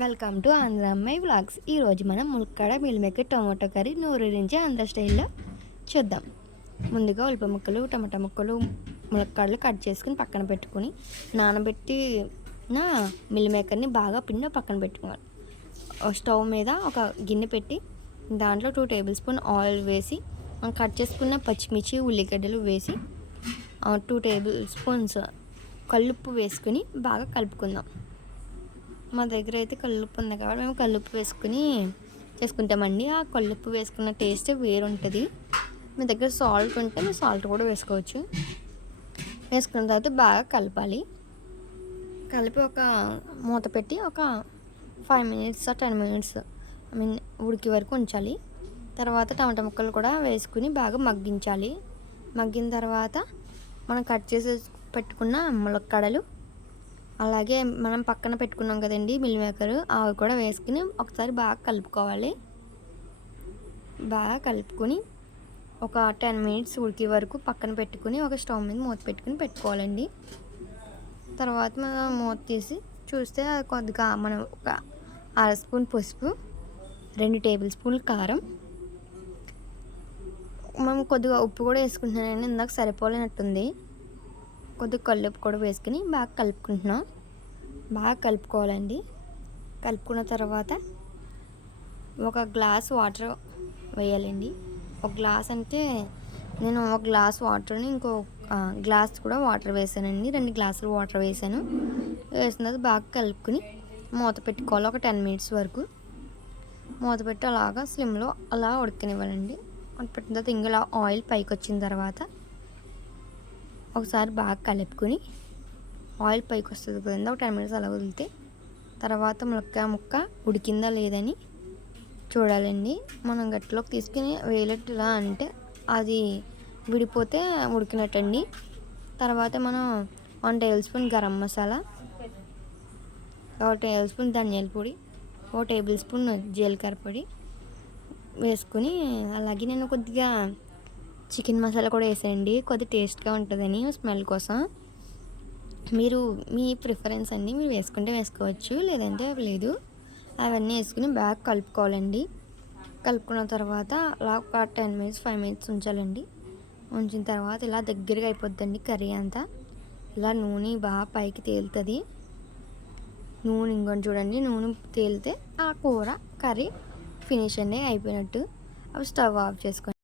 Welcome to Andhra అమ్మాయి vlogs. ఈరోజు మనం ములక్కాడ మిల్ మేకర్ టొమాటో కర్రీ నూరించి ఆంధ్ర స్టైల్లో చూద్దాం. ముందుగా ఉల్లిపాయ ముక్కలు, టమాటా ముక్కలు, ములక్కాడలు కట్ చేసుకుని పక్కన పెట్టుకుని నానబెట్టి మిల్ మేకర్ని బాగా పిండి పక్కన పెట్టుకోవాలి. స్టవ్ మీద ఒక గిన్నె పెట్టి దాంట్లో 2 టేబుల్ స్పూన్ ఆయిల్ వేసి కట్ చేసుకున్న పచ్చిమిర్చి, ఉల్లిగడ్డలు వేసి 2 టేబుల్ స్పూన్స్ కల్లుప్పు వేసుకుని బాగా కలుపుకుందాం. మా దగ్గర అయితే కల్లుప్పు ఉంది కాబట్టి మేము కల్లుప్పు వేసుకుని చేసుకుంటామండి. ఆ కల్లుప్పు వేసుకున్న టేస్ట్ వేరుంటుంది. మీ దగ్గర సాల్ట్ ఉంటే మీరు సాల్ట్ కూడా వేసుకోవచ్చు. వేసుకున్న తర్వాత బాగా కలపాలి. కలిపి ఒక మూత పెట్టి ఒక 5 మినిట్స్ 10 మినిట్స్ ఉడికి వరకు ఉంచాలి. తర్వాత టమాటా ముక్కలు కూడా వేసుకుని బాగా మగ్గించాలి. మగ్గిన తర్వాత మనం కట్ చేసి పెట్టుకున్న ములక్కాడలు, అలాగే మనం పక్కన పెట్టుకున్నాం కదండి మిల్ మేకర్, అవి కూడా వేసుకుని ఒకసారి బాగా కలుపుకోవాలి. బాగా కలుపుకొని ఒక 10 మినిట్స్ ఉడికే వరకు పక్కన పెట్టుకుని ఒక స్టవ్ మీద మూత పెట్టుకోవాలండి. తర్వాత మనం మూత తీసి చూస్తే కొద్దిగా మనం ఒక 1/2 స్పూన్ పసుపు, 2 టేబుల్ స్పూన్లు కారం, మనం కొద్దిగా ఉప్పు కూడా వేసుకుంటున్నానండి. ఇందాక సరిపోలేనట్టుంది. కొద్దిగా కల్లుప్పు కూడా వేసుకుని బాగా కలుపుకుంటున్నాం. బాగా కలుపుకోవాలండి. కలుపుకున్న తర్వాత ఒక గ్లాస్ వాటర్ వేయాలండి. ఒక గ్లాస్ అంటే నేను ఒక గ్లాస్ వాటర్ని ఇంకో గ్లాస్ కూడా వాటర్ వేసానండి. 2 గ్లాసులు వాటర్ వేసాను. వేసిన తర్వాత బాగా కలుపుకుని మూత పెట్టుకోవాలి. ఒక 10 మినిట్స్ వరకు మూత పెట్టి అలాగా స్లిమ్లో అలా ఉడకనివ్వాలండి. పెట్టిన తర్వాత ఇందులో ఆయిల్ పైకి వచ్చిన తర్వాత ఒకసారి బాగా కలుపుకొని ఆయిల్ పైకి వస్తుంది కదండి, ఒక 10 మినిట్స్ అలా వదిలితే తర్వాత ముక్క ఉడికిందా లేదని చూడాలండి. మనం గట్టిలోకి తీసుకుని వేయలేట్టులా అంటే అది విడిపోతే ఉడికినట్టండి. తర్వాత మనం 1 table spoon garam masala, 1 table spoon ధనియాల పొడి, 1 టేబుల్ స్పూన్ జీలకర్ర పొడి వేసుకుని, అలాగే నేను కొద్దిగా చికెన్ మసాలా కూడా వేసానండి. కొద్దిగా టేస్ట్గా ఉంటుందని స్మెల్ కోసం. మీరు మీ ప్రిఫరెన్స్ అండి, మీరు వేసుకుంటే వేసుకోవచ్చు, లేదంటే లేదు. అవన్నీ వేసుకుని బాగా కలుపుకోవాలండి. కలుపుకున్న తర్వాత అలా ఒక 10 మినిట్స్ 5 మినిట్స్ ఉంచాలండి. ఉంచిన తర్వాత ఇలా దగ్గరగా అయిపోద్దండి కర్రీ అంతా. ఇలా నూనె బాగా పైకి తేలుతుంది. నూనె ఇంకొని చూడండి, నూనె తేలితే ఆ కూర కర్రీ ఫినిష్ అండి, అయిపోయినట్టు. అప్పుడు స్టవ్ ఆఫ్ చేసుకోండి.